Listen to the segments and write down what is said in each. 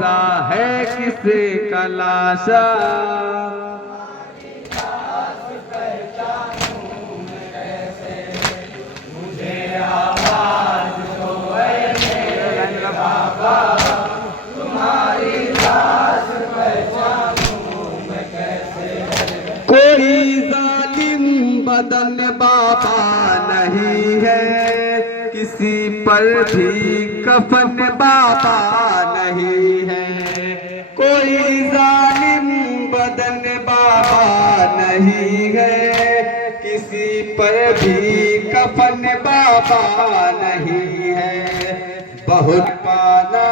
सा है किसे का लाशा। कोई जालिम बदन बाबा नहीं है, किसी पर भी कफन बाबा नहीं है। कोई जालिम बदन बाबा नहीं है, किसी पर भी कफन बाबा नहीं है। बहुत पाना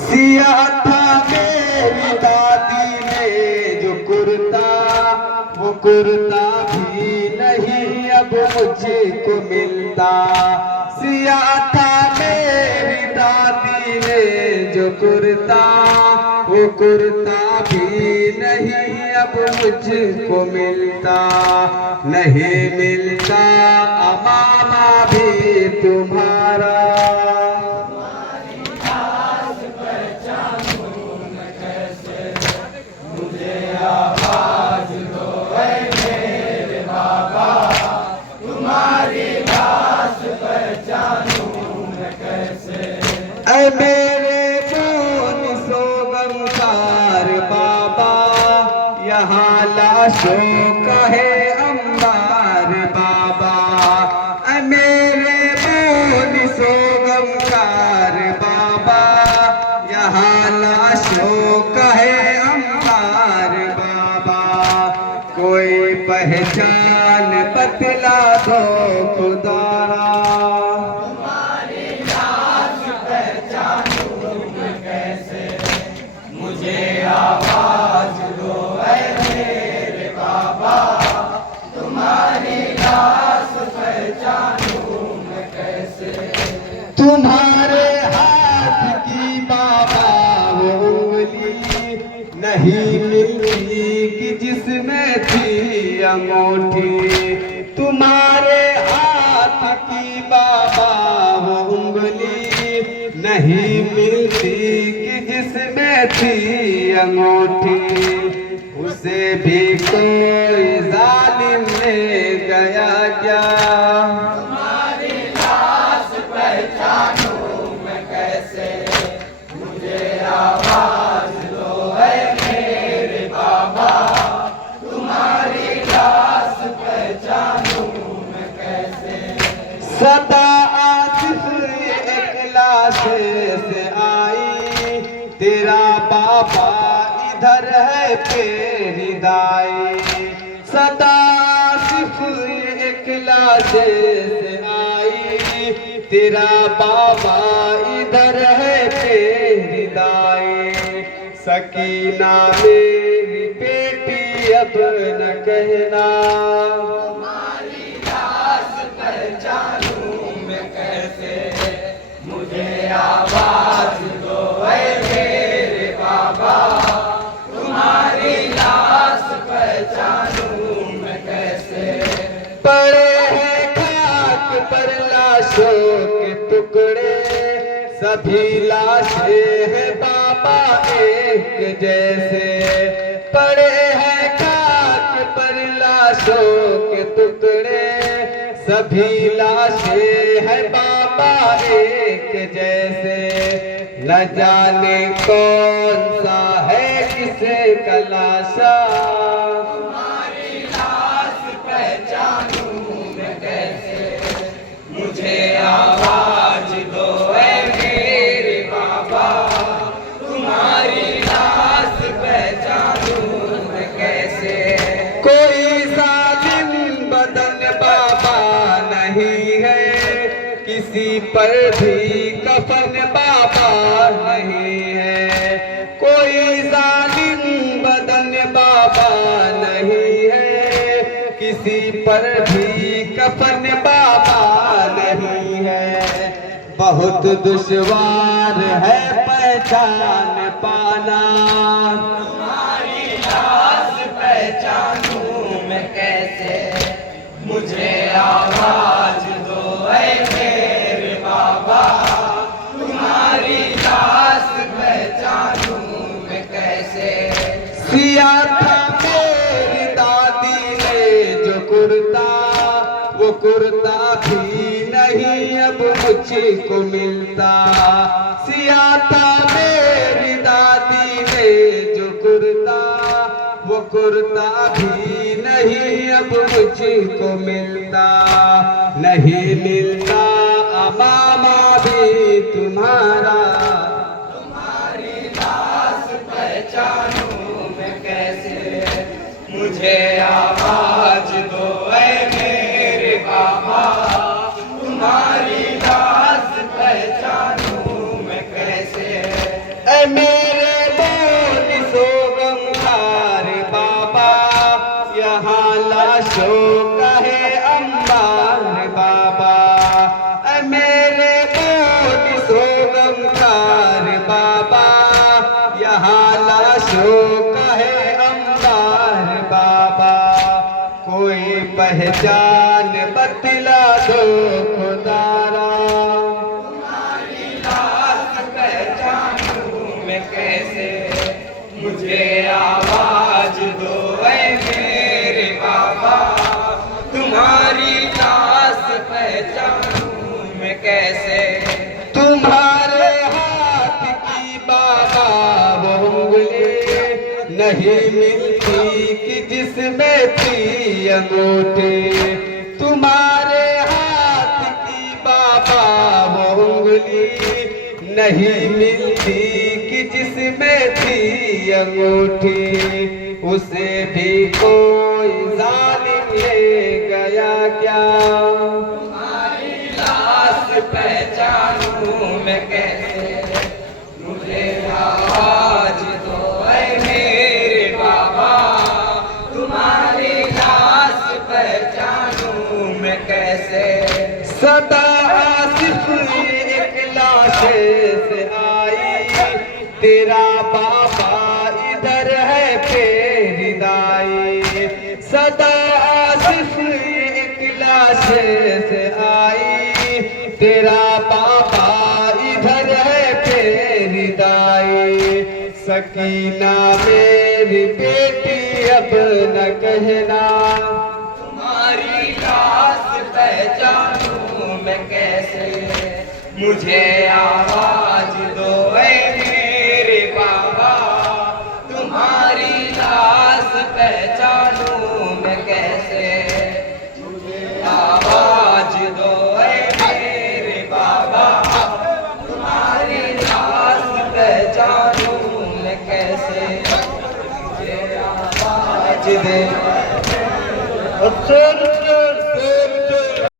सिया था मेरी दादी ने जो कुर्ता, वो कुर्ता भी नहीं अब मुझको मिलता। सिया था मेरी दादी ने जो कुर्ता, वो कुर्ता भी नहीं अब मुझको मिलता। नहीं मिलता अमामा भी तुम्हारा। मेरे बोन सोगमकार बाबा, यहाँ लाशों का है अंबार बाबा। मेरे बोन सोगमकार बाबा, यहाँ लाशों का है अंबार बाबा। कोई पहचान बतला दो खुदारा। तुम्हारे हाथ की बाबा वो उंगली नहीं मिलती कि जिसमें थी अंगूठी। तुम्हारे हाथ की बाबा वो उंगली नहीं मिलती कि जिसमें थी अंगूठी। उसे भी कोई जालिम ले गया क्या। सदा आतिफ एक लाशे से आई, तेरा बाबा इधर है तेरी दाई। सदा आतिफ एक लाशे से आई, तेरा बाबा इधर है तेरी दाई। सकीना मेरी बेटी अब न कहना, आवाज दो मेरे बाबा, तुम्हारी लाश पहचानूं मैं कैसे। पड़े हैं खाक पर लाशों के टुकड़े, सभी लाशें हैं बाबा एक जैसे। पड़े हैं खाक पर लाशों के टुकड़े, सभी लाशें हैं बाबा एक जैसे। न जाने कौन सा है किसे का लाशा। तुम्हारी लाश पहचानूं मैं कैसे, मुझे आवाज दो मेरे बाबा, तुम्हारी लाश पहचानूं मैं कैसे। कोई जालिम बदन बाबा नहीं है, किसी पर भी कफन बाबा नहीं है। कोई जालिम बदन बाबा नहीं है, किसी पर भी कफन बाबा नहीं है। बहुत बहुत दुश्वार है पहचान पाना। तुम्हारी लाश पहचानूं मैं कैसे, मुझे आवाज दो ऐ मेरे बाबा। तुम्हारी लाश पहचानूं मैं कैसे। सिया था मेरी दादी ने जो कुर्ता, वो कुर्ता भी नहीं अब मुझको मिलता। सिया था मेरी दादी ने जो कुर्ता, वो कुर्ता भी नहीं अब मुझको मिलता। नहीं मिलता अमामा भी तुम्हारा। तुम्हारी लाश पहचानूं मैं कैसे, मुझे आवाज दो ऐ मेरे बाबा। तुम्हारी लाश पहचानूं मैं कैसे। ऐ मेरे बोल सोगंगार बाबा, यहाँ लाशों का है अंबार बाबा। ऐ मेरे बोल सोगंगार बाबा, यहाँ लाशों का है अंबार बाबा। कोई पहचान बतला दो खुदारा। तुम्हारी लाश पहचानूं मैं कैसे, मुझे आवाज दो ऐ मेरे बाबा। तुम्हारी लाश पहचानूं मैं कैसे। तुम्हारे हाथ की बाबा वो उंगली नहीं मिलती कि जिसमें थी अंगूठी। तुम्हारे हाथ की बाबा वो उंगली नहीं मिलती कि जिसमें थी अंगूठी। उसे भी कोई जालिम ले गया क्या। तुम्हारी लाश पहचानूं मैं कैसे, मुझे आवाज दो ऐ मेरे बाबा। तुम्हारी लाश पहचानूं मैं कैसे। सदा आसिफ एक लाश से आई, तेरा बाबा इधर है तेरी दाई। सदा आसिफ एक लाश से आई, तेरा बाबा इधर है तेरी दाई। सकीना मेरी बेटी अब न कहना। तुम्हारी लाश पहचानूं मैं कैसे, मुझे आवाज दो ऐ मेरे बाबा। तुम्हारी लाश पहचानूं मैं कैसे, मुझे आवाज दो ऐ मेरे बाबा। तुम्हारी लाश पहचानूं मैं कैसे, मुझे आवाज दे। अफसर